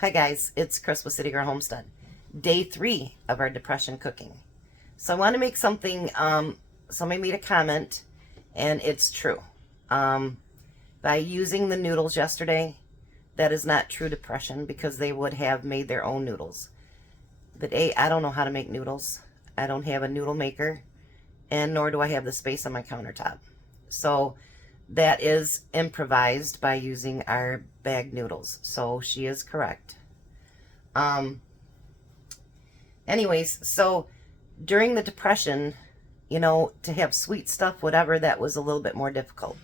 Hi guys, it's Chris with City Girl Homestead. Day 3 of our depression cooking. So I want to make something, somebody made a comment, and it's true. By using the noodles yesterday, that is not true depression because they would have made their own noodles. But I don't know how to make noodles. I don't have a noodle maker, and nor do I have the space on my countertop. So that is improvised by using our bag noodles. So she is correct. Anyways, so during the Depression, you know, to have sweet stuff, whatever, that was a little bit more difficult.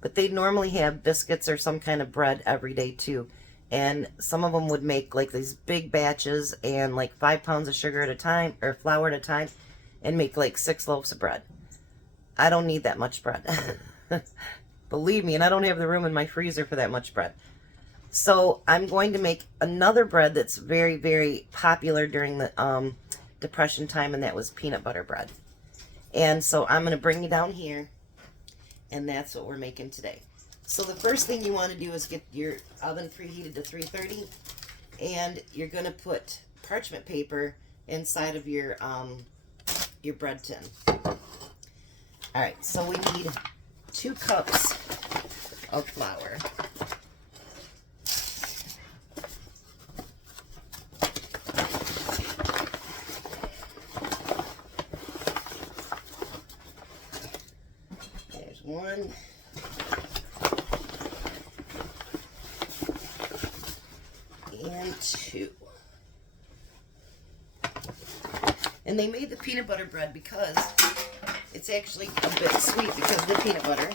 But they'd normally have biscuits or some kind of bread every day too. And some of them would make like these big batches and like 5 pounds of sugar at a time, or flour at a time, and make like 6 loaves of bread. I don't need that much bread. Believe me, and I don't have the room in my freezer for that much bread. So I'm going to make another bread that's very, very popular during the Depression time, and that was peanut butter bread. And so I'm going to bring you down here, and that's what we're making today. So the first thing you want to do is get your oven preheated to 330, and you're going to put parchment paper inside of your bread tin. All right, so we need 2 cups of flour. There's 1. And 2. And they made the peanut butter bread because it's actually a bit sweet because of the peanut butter,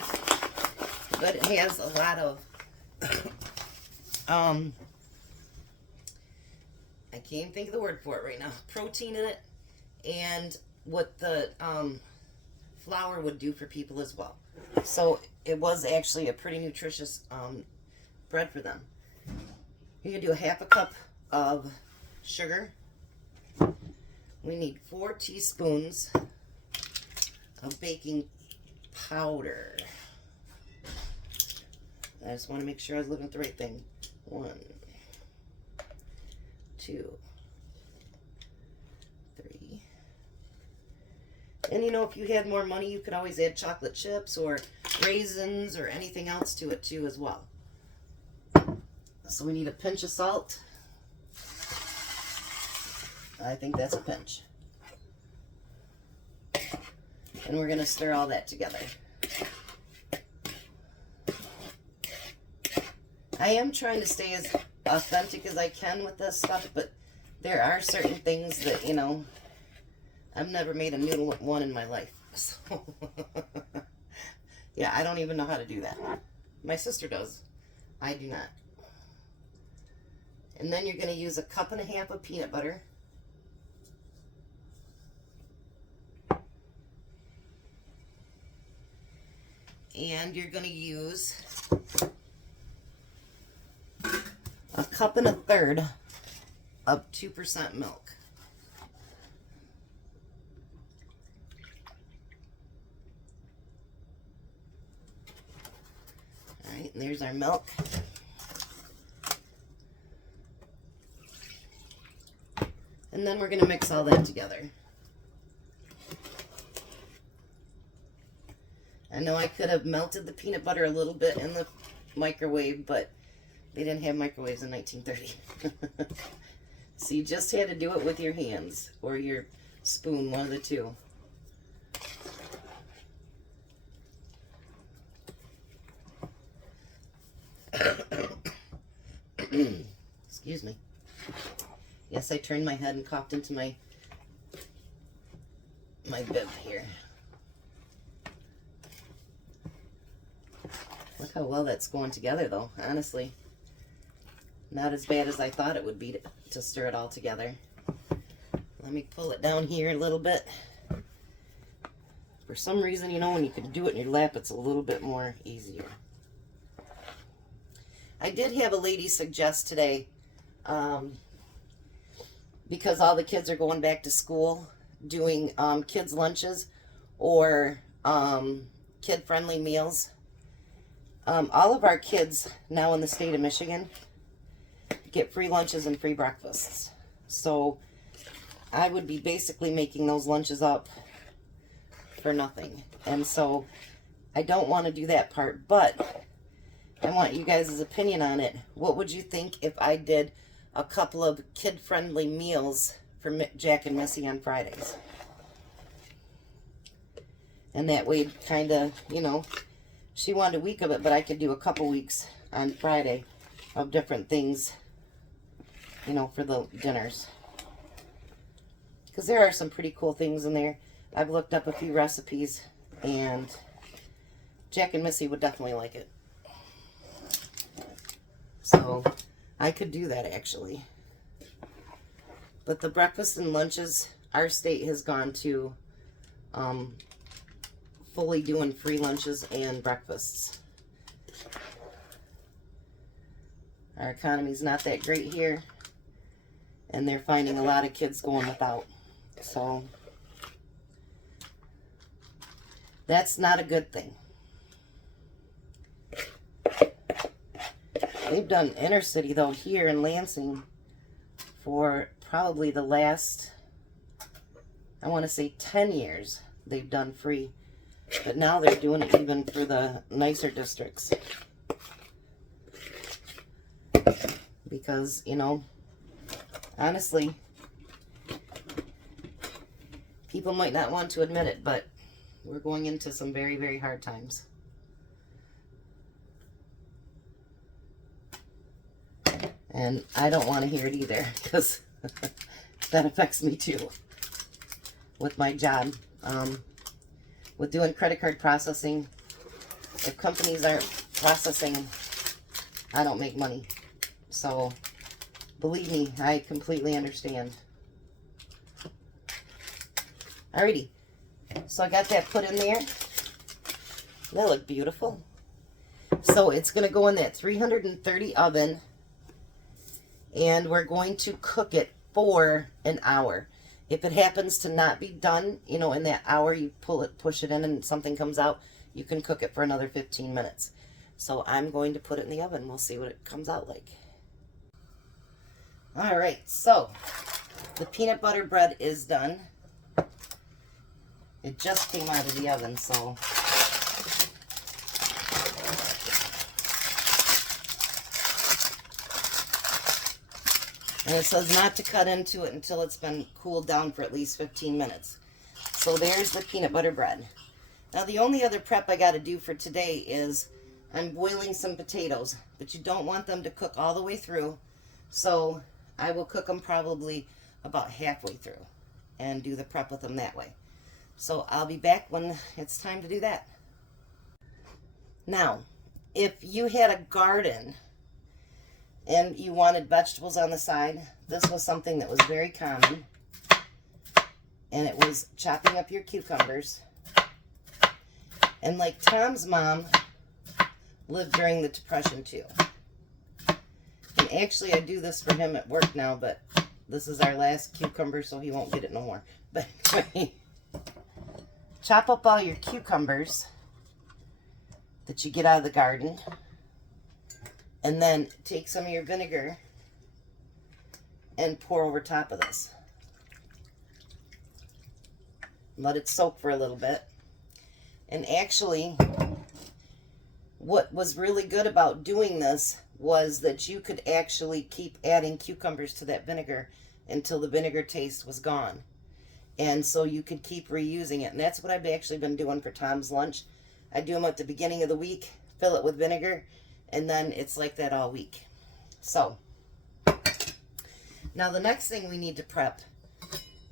but it has a lot of I can't even think of the word for it right now, protein in it, and what the flour would do for people as well. So it was actually a pretty nutritious bread for them. You're going to do a 1/2 cup of sugar. We need 4 teaspoons of baking powder. I just want to make sure I was looking at the right thing. 1, 2, 3. And you know, if you had more money, you could always add chocolate chips or raisins or anything else to it too as well. So we need a pinch of salt. I think that's a pinch. And we're going to stir all that together. I am trying to stay as authentic as I can with this stuff, but there are certain things that, you know, I've never made a noodle one in my life. So, yeah, I don't even know how to do that. My sister does. I do not. And then you're going to use 1.5 cups of peanut butter. And you're going to use 1.33 cups of 2% milk. All right, and there's our milk. And then we're going to mix all that together. I know I could have melted the peanut butter a little bit in the microwave, but they didn't have microwaves in 1930. So you just had to do it with your hands or your spoon, one of the two. Excuse me. Yes, I turned my head and coughed into my bib here. Look how well that's going together, though, honestly. Not as bad as I thought it would be to stir it all together. Let me pull it down here a little bit. For some reason, you know, when you can do it in your lap, it's a little bit more easier. I did have a lady suggest today, because all the kids are going back to school, doing kids' lunches or kid-friendly meals. All of our kids now in the state of Michigan get free lunches and free breakfasts. So I would be basically making those lunches up for nothing. And so I don't want to do that part, but I want you guys' opinion on it. What would you think if I did a couple of kid-friendly meals for Jack and Missy on Fridays? And that way, kind of, you know, she wanted a week of it, but I could do a couple weeks on Friday of different things, you know, for the dinners. Because there are some pretty cool things in there. I've looked up a few recipes, and Jack and Missy would definitely like it. So I could do that, actually. But the breakfast and lunches, our state has gone to fully doing free lunches and breakfasts. Our economy's not that great here, and they're finding a lot of kids going without. So that's not a good thing. They've done inner city, though, here in Lansing for probably the last, I want to say 10 years. They've done free. But now they're doing it even for the nicer districts. Because, you know, honestly, people might not want to admit it, but we're going into some very, very hard times. And I don't want to hear it either, because that affects me too with my job. With doing credit card processing, if companies aren't processing, I don't make money. So, believe me, I completely understand. Alrighty, so I got that put in there. That look beautiful. So it's going to go in that 330 oven, and we're going to cook it for an hour. If it happens to not be done, you know, in that hour, you push it in and something comes out, you can cook it for another 15 minutes. So I'm going to put it in the oven. We'll see what it comes out like. All right, so the peanut butter bread is done. It just came out of the oven, so and it says not to cut into it until it's been cooled down for at least 15 minutes. So there's the peanut butter bread. Now the only other prep I got to do for today is I'm boiling some potatoes, but you don't want them to cook all the way through. So I will cook them probably about halfway through and do the prep with them that way. So I'll be back when it's time to do that. Now, if you had a garden and you wanted vegetables on the side, this was something that was very common. And it was chopping up your cucumbers. And like Tom's mom lived during the Depression too. And actually I do this for him at work now, but this is our last cucumber, so he won't get it no more. But anyway, chop up all your cucumbers that you get out of the garden. And then take some of your vinegar and pour over top of this. Let it soak for a little bit. And actually, what was really good about doing this was that you could actually keep adding cucumbers to that vinegar until the vinegar taste was gone. And so you could keep reusing it. And that's what I've actually been doing for Tom's lunch. I do them at the beginning of the week, fill it with vinegar, and then it's like that all week. So, now the next thing we need to prep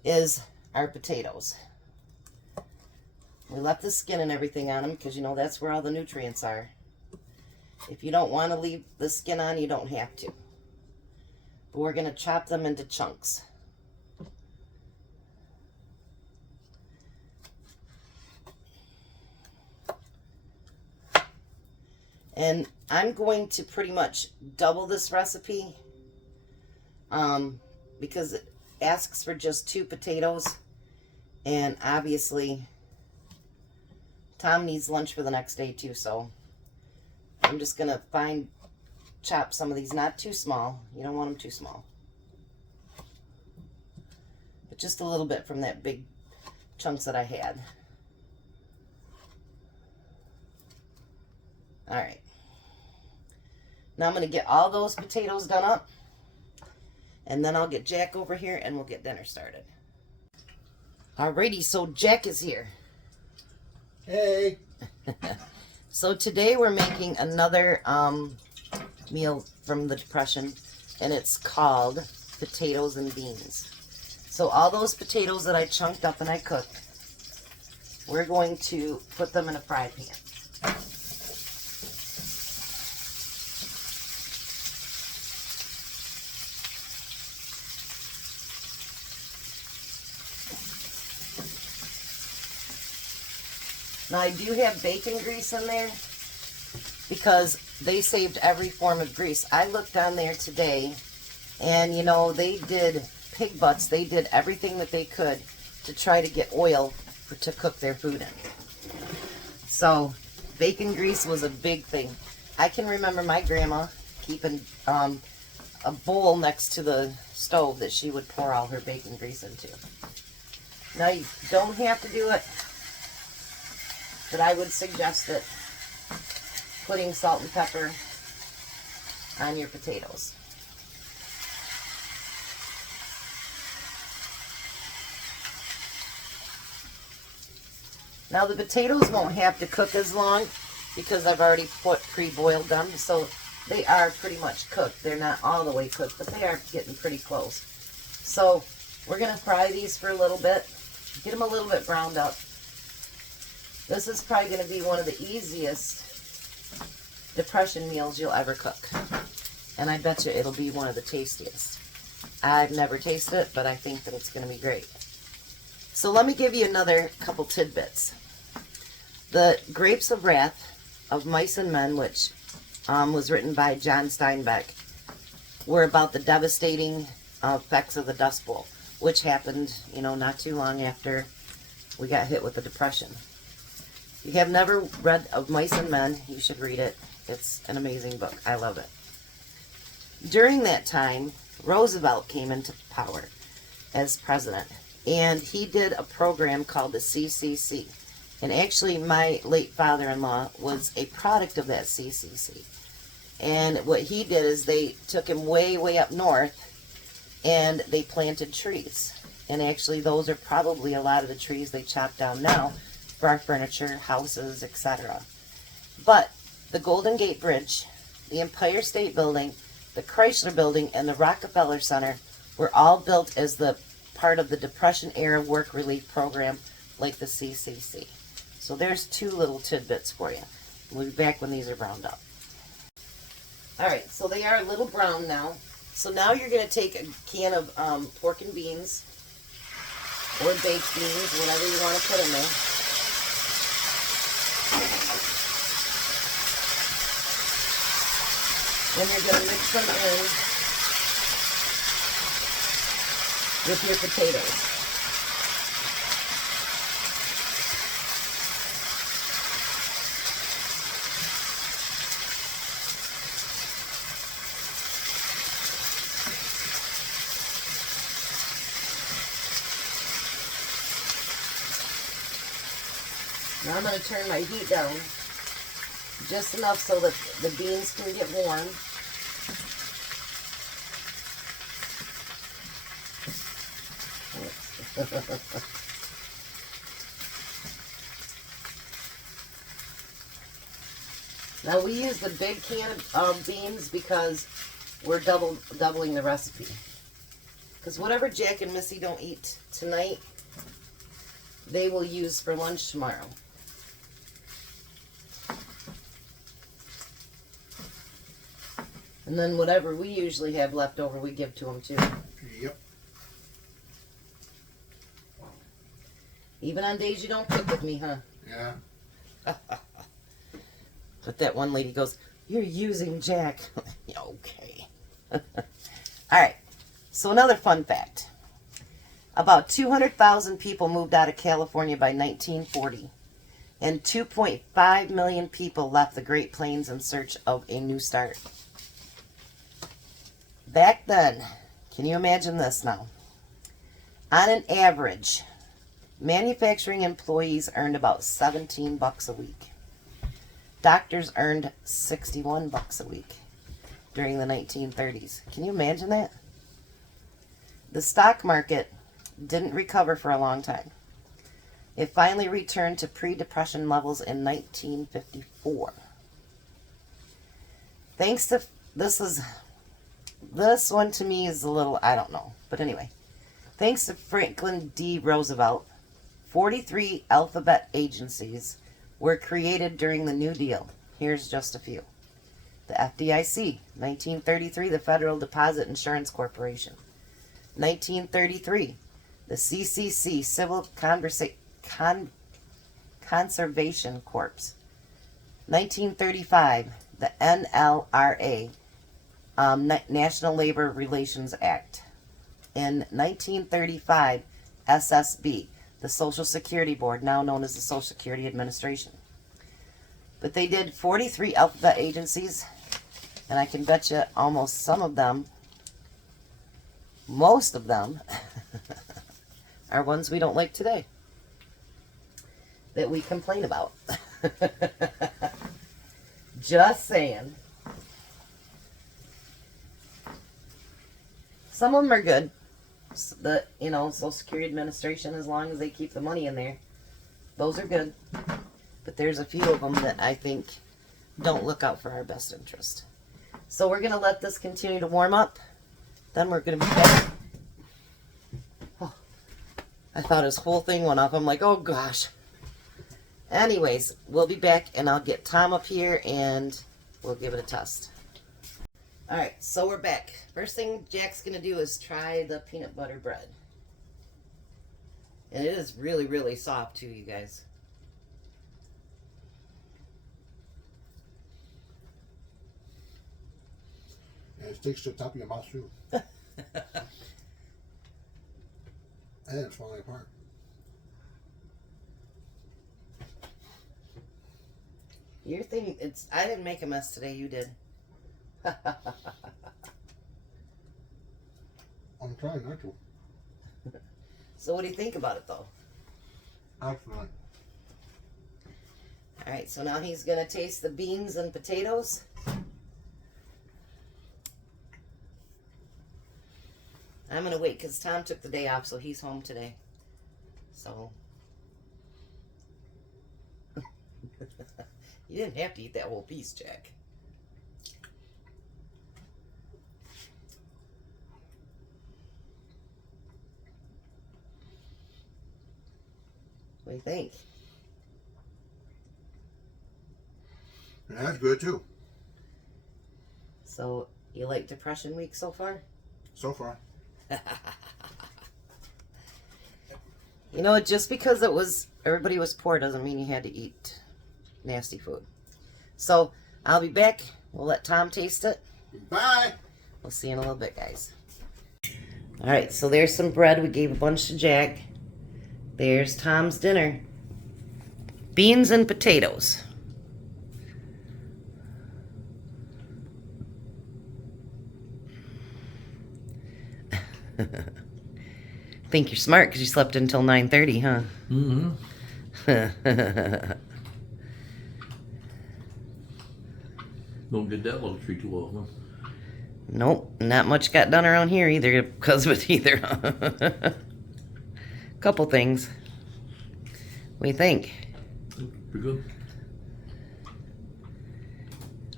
is our potatoes. We left the skin and everything on them because, you know, that's where all the nutrients are. If you don't want to leave the skin on, you don't have to. But we're going to chop them into chunks. And I'm going to pretty much double this recipe because it asks for just 2 potatoes. And obviously, Tom needs lunch for the next day too, so I'm just going to find chop some of these, not too small. You don't want them too small. But just a little bit from that big chunks that I had. All right. Now I'm going to get all those potatoes done up. And then I'll get Jack over here and we'll get dinner started. Alrighty, so Jack is here. Hey. So today we're making another meal from the Depression, and it's called potatoes and beans. So all those potatoes that I chunked up and I cooked, we're going to put them in a fry pan. Now I do have bacon grease in there because they saved every form of grease. I looked on there today and you know, they did pig butts. They did everything that they could to try to get oil to cook their food in. So bacon grease was a big thing. I can remember my grandma keeping a bowl next to the stove that she would pour all her bacon grease into. Now you don't have to do it, but I would suggest it, putting salt and pepper on your potatoes. Now the potatoes won't have to cook as long because I've already pre-boiled them, so they are pretty much cooked. They're not all the way cooked, but they are getting pretty close. So we're going to fry these for a little bit, get them a little bit browned up. This is probably going to be one of the easiest Depression meals you'll ever cook. And I bet you it'll be one of the tastiest. I've never tasted it, but I think that it's going to be great. So let me give you another couple tidbits. The Grapes of Wrath of Mice and Men, which was written by John Steinbeck, were about the devastating effects of the Dust Bowl, which happened, you know, not too long after we got hit with the Depression. If you have never read Of Mice and Men, you should read it. It's an amazing book. I love it. During that time, Roosevelt came into power as president, and he did a program called the CCC. And actually, my late father-in-law was a product of that CCC. And what he did is they took him way, way up north, and they planted trees. And actually, those are probably a lot of the trees they chop down now for our furniture, houses, etc. But the Golden Gate Bridge, the Empire State Building, the Chrysler Building, and the Rockefeller Center were all built as the part of the Depression-era work relief program like the CCC. So there's two little tidbits for you. We'll be back when these are browned up. Alright, so they are a little brown now. So now you're going to take a can of pork and beans, or baked beans, whatever you want to put in there. And you're going to mix them in with your potatoes. Now I'm going to turn my heat down just enough so that the beans can get warm. Now we use the big can of beans because we're doubling the recipe. Because whatever Jack and Missy don't eat tonight, they will use for lunch tomorrow. And then whatever we usually have left over, we give to them too. Yep. Even on days you don't cook with me, huh? Yeah. But that one lady goes, "You're using Jack." Okay. Alright, so another fun fact. About 200,000 people moved out of California by 1940. And 2.5 million people left the Great Plains in search of a new start. back then, can you imagine this now? On an average, manufacturing employees earned about 17 bucks a week. Doctors earned 61 bucks a week during the 1930s. Can you imagine that? The stock market didn't recover for a long time. It finally returned to pre-depression levels in 1954. Thanks to this one to me is a little, I don't know, but anyway. Thanks to Franklin D. Roosevelt, 43 alphabet agencies were created during the New Deal. Here's just a few. The FDIC, 1933, the Federal Deposit Insurance Corporation. 1933, the CCC, Civil Conservation Corps. 1935, the NLRA, National Labor Relations Act. In 1935, SSB, the Social Security Board, now known as the Social Security Administration. But they did 43 alphabet agencies, and I can bet you almost some of them, most of them, are ones we don't like today, that we complain about. Just saying. Some of them are good. The, Social Security Administration, as long as they keep the money in there, those are good. But there's a few of them that I think don't look out for our best interest. So we're going to let this continue to warm up. Then we're going to be back. Oh, I thought his whole thing went off. I'm like, oh gosh. Anyways, we'll be back and I'll get Tom up here and we'll give it a test. Alright, so we're back. First thing Jack's going to do is try the peanut butter bread. And it is really, really soft too, you guys. And it sticks to the top of your mouth too. And it's falling apart. Your thing, I didn't make a mess today, you did. I'm trying not to. So what do you think about it though? Excellent. Alright, so now he's going to taste the beans and potatoes. I'm going to wait because Tom took the day off, so he's home today. So. You didn't have to eat that whole piece, Jack. What do you think? And that's good too. So, you like Depression Week so far? So far. Just because everybody was poor doesn't mean you had to eat nasty food. So, I'll be back. We'll let Tom taste it. Bye. We'll see you in a little bit, guys. Alright, so there's some bread. We gave a bunch to Jack. There's Tom's dinner. Beans and potatoes. Think you're smart because you slept until 9:30, huh? Mm-hmm. Don't get that luxury too often. Nope, not much got done around here either because of it either. Couple things. What do you think? Pretty good.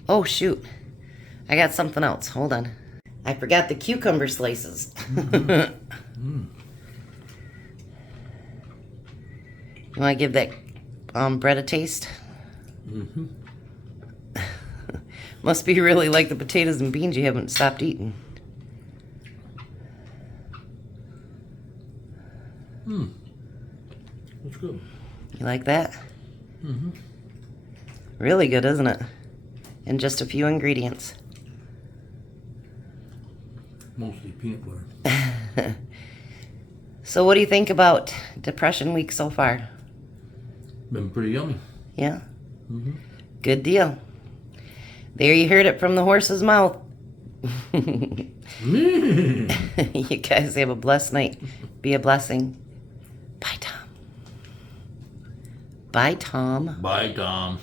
Oh shoot, I got something else. Hold on. I forgot the cucumber slices. Mm. You want to give that bread a taste? Mm-hmm. Must be really like the potatoes and beans you haven't stopped eating. That's good. You like that? Mm-hmm. Really good, isn't it? And just a few ingredients. Mostly peanut butter. So what do you think about Depression Week so far? Been pretty yummy. Yeah? Mm-hmm. Good deal. There you heard it from the horse's mouth. You guys have a blessed night. Be a blessing. Bye, Tom. Bye, Tom. Bye, Tom.